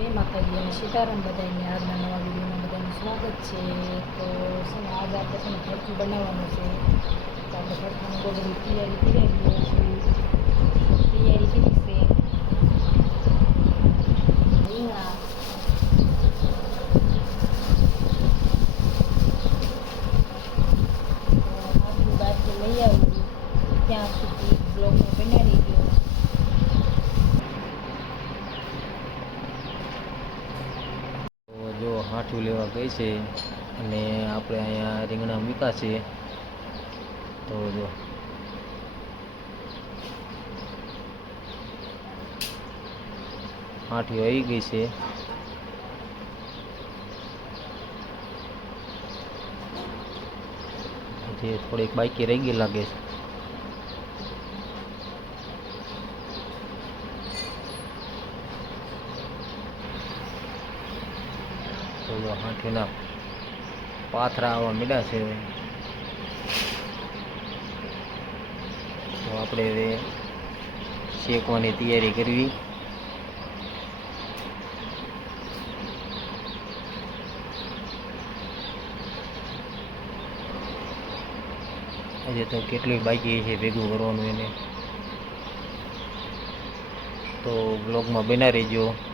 જય માતાજી અને સીતારામ બધાને આજના નવા વિડીયોમાં બધાનું સ્વાગત છે. તો છે ને, આજ આપણે છે ને ભરથું બનાવવાનું છે. તો આપણે ભરથાનું બધી તૈયારી કરી રહ્યા છીએ તૈયારી કરી છે રીંગણા તો આટલું બાટલું લઈ આવું ત્યાં સુધી બ્લોગમાં બનાવી ગયો તો હાઠું લેવા ગઈ છે અને આપણે અહીંયા રીંગણા મૂક્યા છે. તો જો. હાઠી આવી ગઈ છે. જે થોડીક બાકી રહી ગઈ લાગે છે તો જો હાથીના પાથરા આવવા મીડા છે. તો આપણે હવે શેકવાની તૈયારી કરવી. આજે તો કેટલી બાકી છે ભેગું કરવાનું એને. તો બ્લોગમાં બના રહેજો પાણી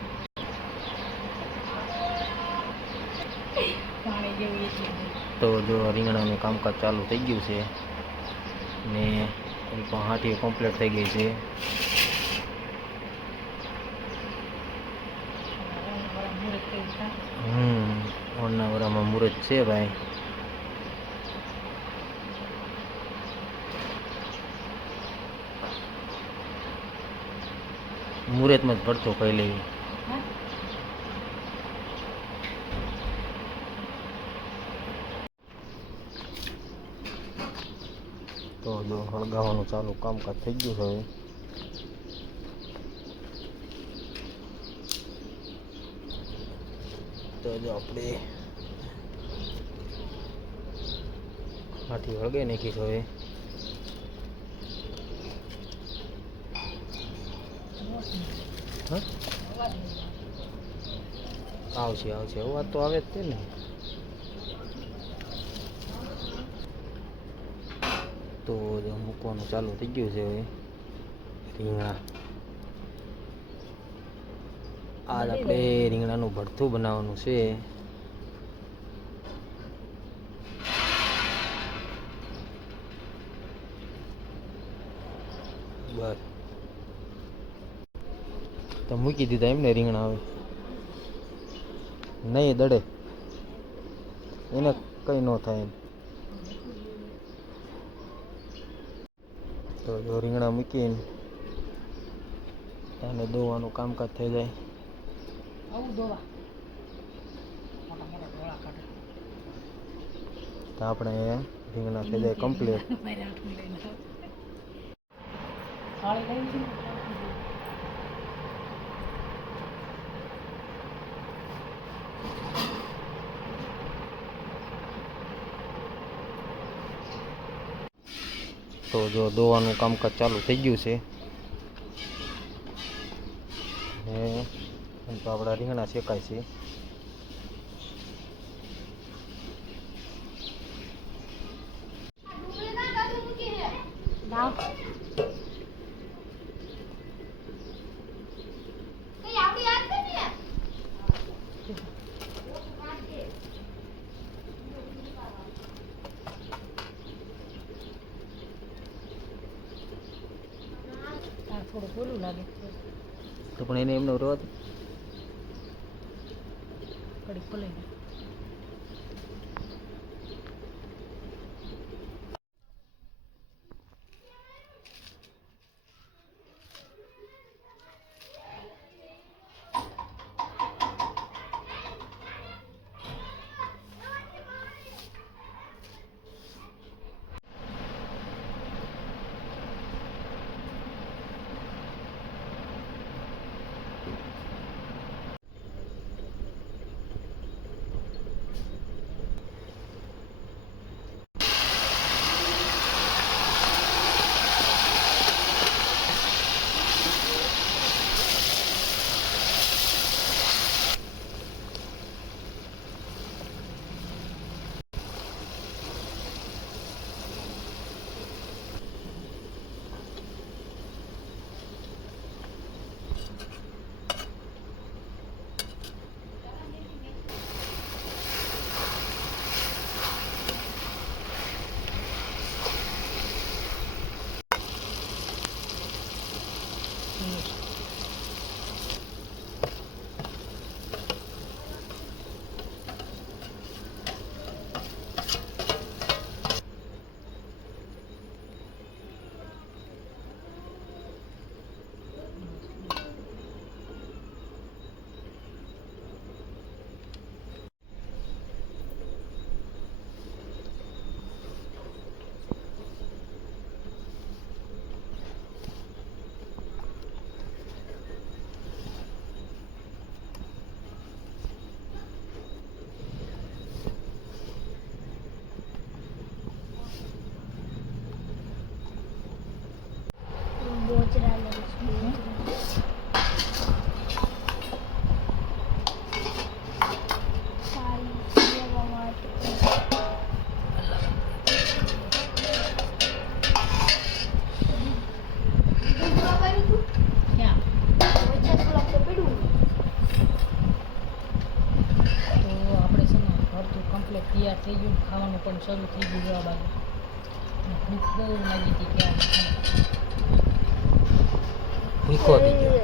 જેવું એટલે તો જો રીંગણાનું કામકાજ ચાલુ થઈ ગયું છે ને એ પણ હાથી કમ્પ્લીટ થઈ ગઈ છે. હમ ઓળના વરામાં મુહૂર્ત છે ભાઈ. મુહૂર્તમાં જ પડતો કહી લેવી હા તો જો હળગાવાનું ચાલુ કામકાજ થઈ ગયું છે હવે. તો જો આપણે હાથી હળગાઈ નાખીશું હવે. આવશે આવશે. અવાજ તો આવે જ તે ને. તો મૂકવાનું ચાલુ થઈ ગયું છે હવે. રીંગણા. આજ આપણે રીંગણાનું ભરથું બનાવવાનું છે. બસ. તો મૂકી દીધા એમને રીંગણા હવે. નહીં દડે. એને કંઈ ન થાય એમ. તો જો રીંગણા મૂકીને એને દોવાનું કામકાજ થઈ જાય. તો આપણે રીંગણા થઈ જાય કમ્પ્લીટ મારે આઠું લઈને આવ. થાળી લઈ છે ને? તો જો દોવાનું કામકાજ ચાલુ થઈ ગયું છે ને તો આપણા રીંગણા શેકાય છે લાવ. આ થોડું બોલું લાગે તો પણ એને એમનો દે. કડી ખોલાઈ થઈ ગયું. ખાવાનું પણ શરૂ થઈ ગયું જોવા બાજુ. ભૂખ બહુ લાગી હતી ત્યાં ભૂખો થઈ ગયો